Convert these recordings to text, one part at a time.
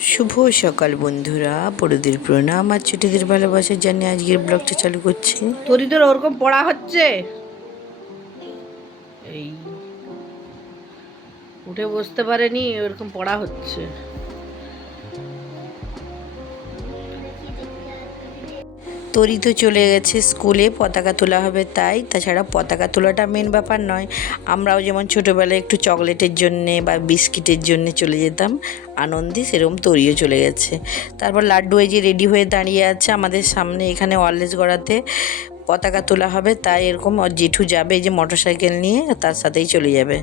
শুভ সকাল বন্ধুরা। বড়দের প্রণাম আর ছোটদের ভালোবাসা জানিয়ে আজকের ব্লগটা চালু করছি। তোরিদের ওরকম পড়া হচ্ছে? এই, উঠে বসতে পারেনি, ওরকম পড়া হচ্ছে। তরি তো চলে গেছে স্কুলে, পতাকা তোলা হবে তাই। তাছাড়া পতাকা তোলাটা মেন ব্যাপার নয়। আমরাও যেমন ছোটোবেলায় একটু চকলেটের জন্যে বা বিস্কিটের জন্যে চলে যেতাম, আনন্দে সেরকম তরিও চলে গেছে। তারপর লাড্ডু এই যে রেডি হয়ে দাঁড়িয়ে আছে আমাদের সামনে এখানে ওয়ারলেস গড়াতে, পতাকা তোলা হবে তাই এরকম জেঠু যাবে যে মোটর সাইকেল নিয়ে, তার সাথেই চলে যাবে।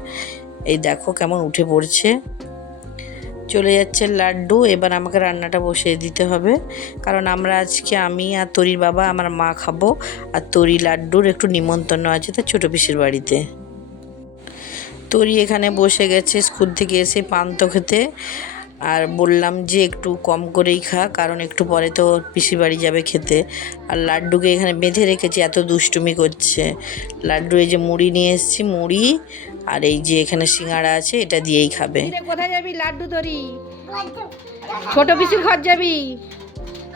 এই দেখো কেমন উঠে পড়ছে। চলে যাচ্ছে লাড্ডু, এবার আমাকে রান্নাটা বসিয়ে দিতে হবে। কারণ আমরা আজকে আমি আর তরির বাবা, আমার মা খাব, আর তরি লাড্ডুর একটু নিমন্ত্রণ আছে তার ছোটো পিসির বাড়িতে। তরি এখানে বসে গেছে স্কুল থেকে এসে পান্ত খেতে। আর বললাম যে একটু কম করেই খা, কারণ একটু পরে তো পিসি বাড়ি যাবে খেতে। আর লাড্ডুকে এখানে বেঁধে রেখেছি, এত দুষ্টুমি করছে। লাড্ডু এই যে মুড়ি নিয়ে এসেছি, মুড়ি, আর এই যে এখানে সিঙ্গাড়া আছে, এটা দিয়েই খাবে। কোথায় যাবি লাড্ডু ধরি ছোট পিসির ঘর যাবি?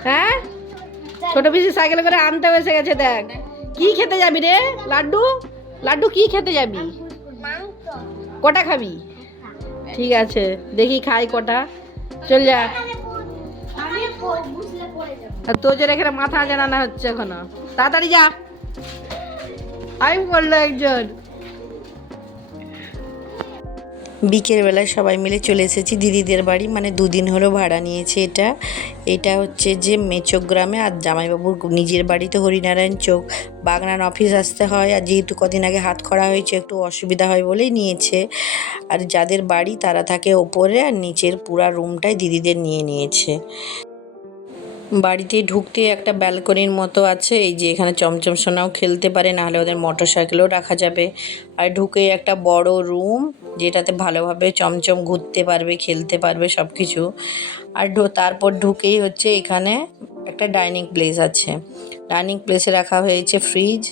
হ্যাঁ? ছোট পিসি সাইকেল করে আনতে এসে গেছে, দেখ। কি খেতে যাবি রে, লাড্ডু? লাড্ডু কি খেতে যাবি? কটা খাবি? ঠিক আছে, দেখি খাই কটা। চল যা। তোর এখানে মাথা জানানো হচ্ছে এখনও। তাড়াতাড়ি যা। আমি বলল একজন। বিকেলবেলায় সবাই মিলে চলে এসেছি দিদিদের বাড়ি। মানে দুদিন হলো ভাড়া নিয়েছে এটা। এটা হচ্ছে যে মেচক গ্রামে আর জামাইবাবুর নিজের বাড়িতে হরিনারায়ণ চোখ বাগনান অফিস আসতে হয় আর যেহেতু কদিন আগে হাত করা হয়েছে, একটু অসুবিধা হয় বলেই নিয়েছে। আর যাদের বাড়ি তারা থাকে ওপরে আর নিচের পুরা রুমটাই দিদিদের নিয়ে নিয়েছে। বাড়িতে ঢুকতে একটা ব্যালকনির মতো আছে। এই যে এখানে চমচম সোনাও খেলতে পারে, নাহলে ওদের মোটর সাইকেলও রাখা যাবে। আর ঢুকে একটা বড় রুম যেটাতে ভালোভাবে চমচম ঘুরতে পারবে, খেলতে পারবে সব কিছু আর তারপর ঢুকেই হচ্ছে এখানে একটা ডাইনিং প্লেস আছে। ডাইনিং প্লেসে রাখা হয়েছে ফ্রিজ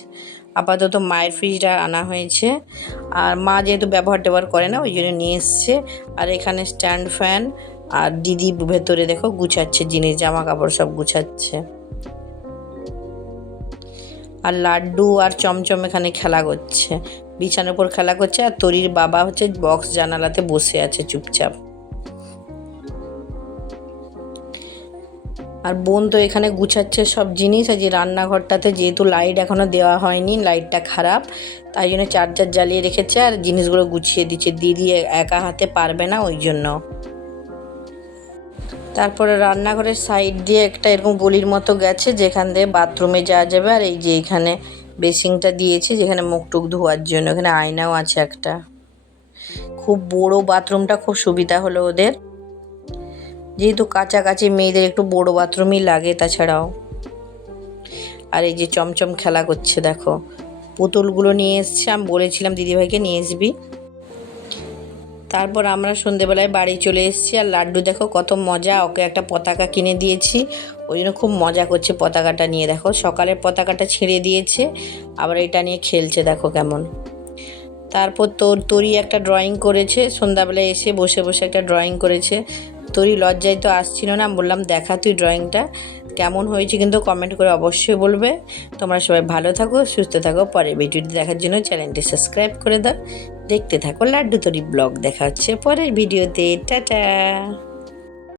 আপাতত মায়ের ফ্রিজটা আনা হয়েছে। আর মা যেহেতু ব্যবহার ট্যাবহার করে না, ওই জন্য নিয়ে এসছে। আর এখানে স্ট্যান্ড ফ্যান আর দিদি ভেতরে দেখো গুছাচ্ছে জিনিস জামা কাপড় সব গুছাচ্ছে। আর লাড্ডু আর চমচম এখানে খেলা করছে। বিছানার উপর খেলা করছে আর তরির বাবা হচ্ছে বক্স জানালাতে বসে আছে চুপচাপ। আর বোন তো এখানে গুছাচ্ছে সব জিনিস, আর যে রান্নাঘরটাতে যেহেতু লাইট এখনও দেওয়া হয়নি লাইটটা খারাপ, তাই জন্য চার্জার জ্বালিয়ে রেখেছে আর জিনিসগুলো গুছিয়ে দিচ্ছে। দিদি একা হাতে পারবে না ওই জন্য। তারপরে রান্নাঘরের সাইড দিয়ে একটা এরকম গলির মতো গেছে, যেখান দিয়ে বাথরুমে যাওয়া যাবে। আর এই যে এখানে বেসিংটা দিয়েছি, যেখানে মুখ টুক ধোয়ার জন্য। এখানে আয়নাও আছে একটা। খুব বড় বাথরুমটা খুব সুবিধা হলো ওদের। যেহেতু কাছাকাছি মেয়েদের একটু বড় বাথরুমই লাগে তাছাড়াও। আর এই যে চমচম খেলা করছে, দেখো। পুতুলগুলো নিয়ে এসছে, আমি বলেছিলাম দিদিভাইকে নিয়ে আসবি। তারপর আমরা সন্ধেবেলায় বাড়ি চলে এসেছি আর লাড্ডু দেখো কত মজা, ওকে একটা পতাকা কিনে দিয়েছি। ওই জন্য খুব মজা করছে পতাকাটা নিয়ে, দেখো সকালের পতাকাটা ছিঁড়ে দিয়েছে, আবার এটা নিয়ে খেলছে, দেখো কেমন। তারপর তোর, তরি একটা ড্রয়িং করেছে, সন্ধ্যাবেলায় এসে বসে বসে একটা ড্রয়িং করেছে। তরি লজ্জায় তো আসছিল না বললাম, দেখা তুই ড্রয়িংটা কেমন হয়েছে কিন্তু কমেন্ট করে অবশ্যই বলবে। তোমরা সবাই ভালো থাকো, সুস্থ থাকো। পরে ভিডিওটি দেখার জন্য চ্যানেলটি সাবস্ক্রাইব করে দাও। দেখতে থাকো লাড্ডু তরি ব্লগ দেখা হচ্ছে পরের ভিডিওতে টাটা!